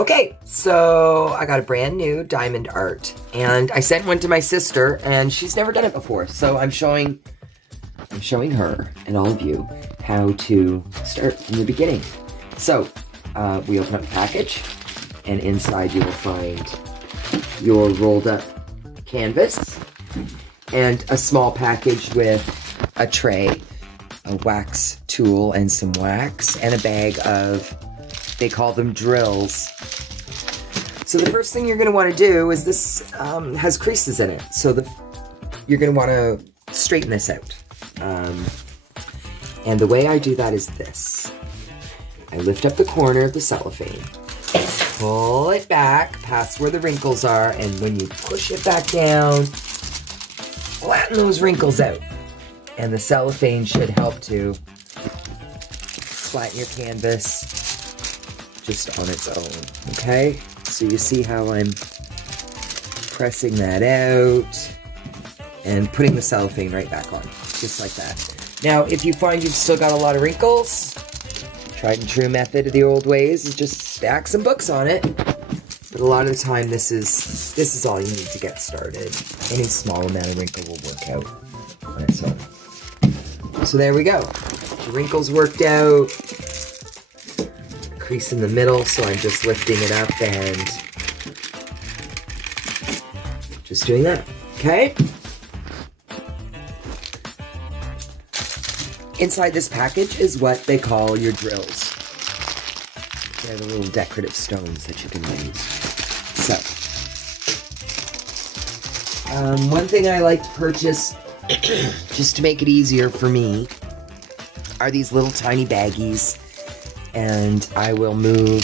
Okay, so I got a brand new diamond art, and I sent one to my sister, and she's never done it before. So I'm showing her and all of you how to start from the beginning. So we open up the package, and inside you will find your rolled up canvas and a small package with a tray, a wax tool and some wax, and a bag of, they call them drills. So the first thing you're going to want to do is this has creases in it. So you're going to want to straighten this out. And the way I do that is this. I lift up the corner of the cellophane, pull it back past where the wrinkles are, and when you push it back down, flatten those wrinkles out. And the cellophane should help to flatten your canvas just on its own, okay? So you see how I'm pressing that out and putting the cellophane right back on, just like that. Now, if you find you've still got a lot of wrinkles, tried and true method of the old ways is just stack some books on it. But a lot of the time, this is all you need to get started. Any small amount of wrinkle will work out on its own. So there we go. The wrinkles worked out. Crease in the middle, so I'm just lifting it up and just doing that, okay? Inside this package is what they call your drills. They're the little decorative stones that you can use. So, one thing I like to purchase, just to make it easier for me, are these little tiny baggies. And I will move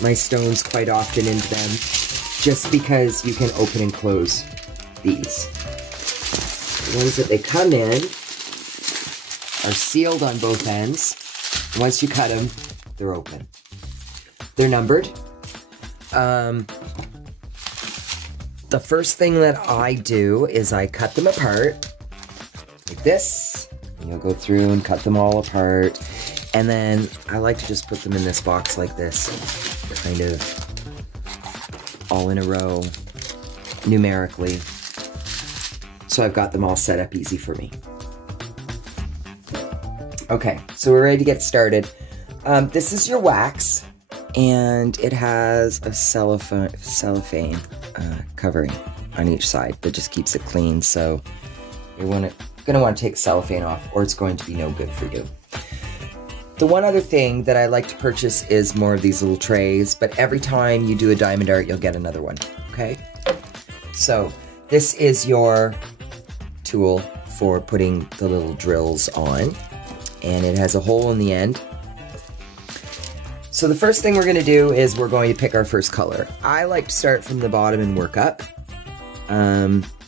my stones quite often into them, just because you can open and close these. The ones that they come in are sealed on both ends. Once you cut them, they're open. They're numbered. The first thing that I do is I cut them apart like this. And you'll go through and cut them all apart. And then I like to just put them in this box like this, kind of all in a row, numerically. So I've got them all set up easy for me. Okay, so we're ready to get started. This is your wax, and it has a cellophane covering on each side that just keeps it clean. So you're going to want to take cellophane off, or it's going to be no good for you. The one other thing that I like to purchase is more of these little trays, but every time you do a diamond art, you'll get another one, okay? So this is your tool for putting the little drills on, and it has a hole in the end. So the first thing we're going to do is we're going to pick our first color. I like to start from the bottom and work up.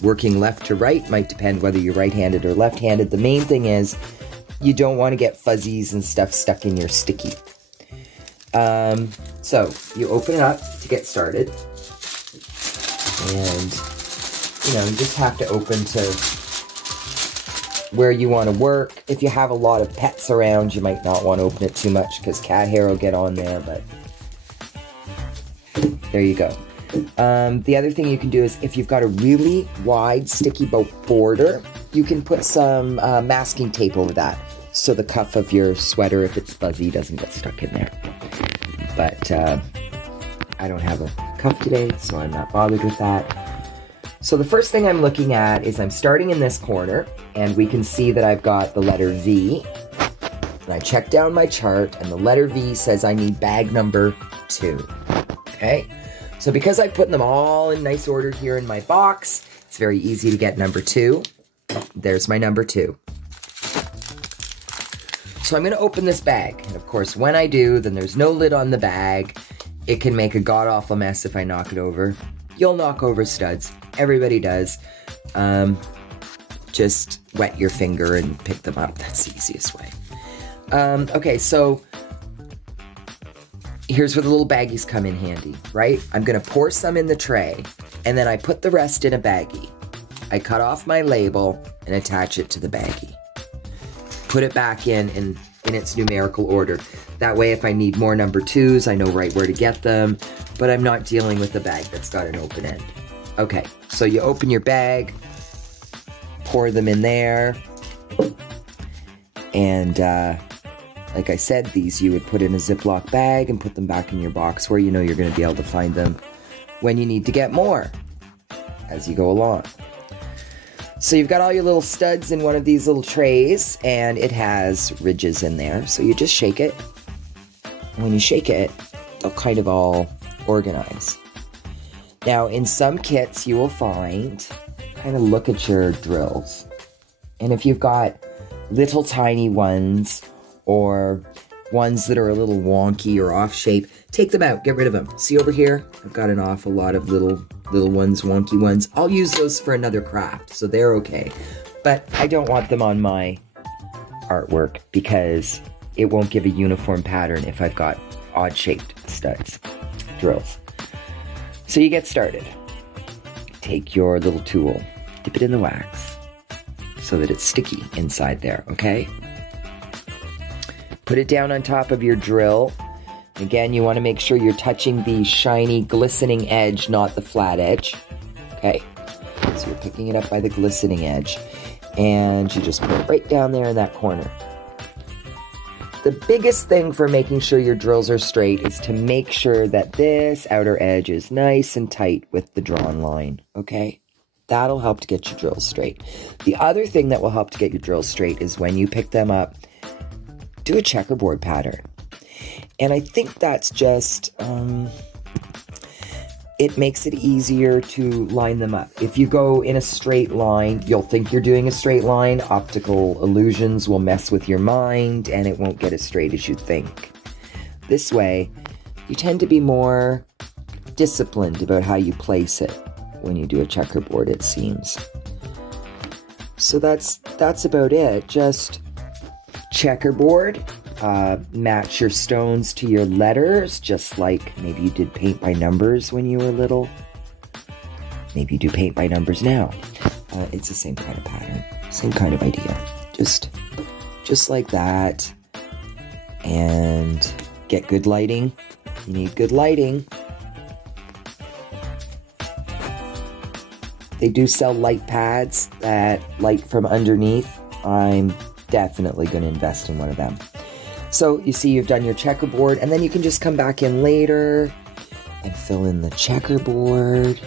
Working left to right might depend whether you're right-handed or left-handed. The main thing is you don't want to get fuzzies and stuff stuck in your sticky. So you open it up to get started. And, you know, you just have to open to where you want to work. If you have a lot of pets around, you might not want to open it too much because cat hair will get on there, but there you go. The other thing you can do is if you've got a really wide sticky border, you can put some masking tape over that so the cuff of your sweater, if it's fuzzy, doesn't get stuck in there. But I don't have a cuff today, so I'm not bothered with that. So the first thing I'm looking at is I'm starting in this corner, and we can see that I've got the letter V. And I check down my chart, and the letter V says I need bag number 2. Okay? So because I've put them all in nice order here in my box, it's very easy to get number 2. There's my number 2. So I'm going to open this bag. And of course, when I do, then there's no lid on the bag. It can make a god-awful mess if I knock it over. You'll knock over studs. Everybody does. Just wet your finger and pick them up. That's the easiest way. Okay, so here's where the little baggies come in handy, right? I'm going to pour some in the tray, and then I put the rest in a baggie. I cut off my label and attach it to the baggie. Put it back in its numerical order. That way, if I need more number 2s, I know right where to get them, but I'm not dealing with a bag that's got an open end. Okay, so you open your bag, pour them in there, and like I said, these you would put in a Ziploc bag and put them back in your box where you know you're going to be able to find them when you need to get more as you go along. So you've got all your little studs in one of these little trays, and it has ridges in there. So you just shake it. And when you shake it, they'll kind of all organize. Now, in some kits, you will find, kind of look at your drills. And if you've got little tiny ones, or ones that are a little wonky or off shape, take them out, get rid of them. See over here? I've got an awful lot of little ones, wonky ones. I'll use those for another craft, so they're okay. But I don't want them on my artwork because it won't give a uniform pattern if I've got odd-shaped studs, drills. So you get started. Take your little tool, dip it in the wax so that it's sticky inside there, okay? Put it down on top of your drill. Again, you want to make sure you're touching the shiny, glistening edge, not the flat edge. Okay, so you're picking it up by the glistening edge, and you just put it right down there in that corner. The biggest thing for making sure your drills are straight is to make sure that this outer edge is nice and tight with the drawn line, okay? That'll help to get your drills straight. The other thing that will help to get your drills straight is when you pick them up, do a checkerboard pattern. And I think that's just, it makes it easier to line them up. If you go in a straight line, you'll think you're doing a straight line. Optical illusions will mess with your mind, and it won't get as straight as you think. This way, you tend to be more disciplined about how you place it when you do a checkerboard, it seems. So that's about it. Just checkerboard. Match your stones to your letters, just like maybe you did paint by numbers when you were little. Maybe you do paint by numbers now. It's the same kind of pattern, same kind of idea. Just like that. And get good lighting. You need good lighting. They do sell light pads that light from underneath. I'm definitely going to invest in one of them. So you see you've done your checkerboard, and then you can just come back in later and fill in the checkerboard,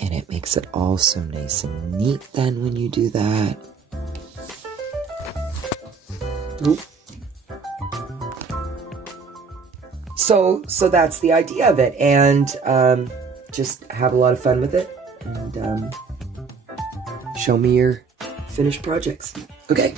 and it makes it all so nice and neat then when you do that. Oop. So that's the idea of it, and just have a lot of fun with it, and show me your finished projects. Okay.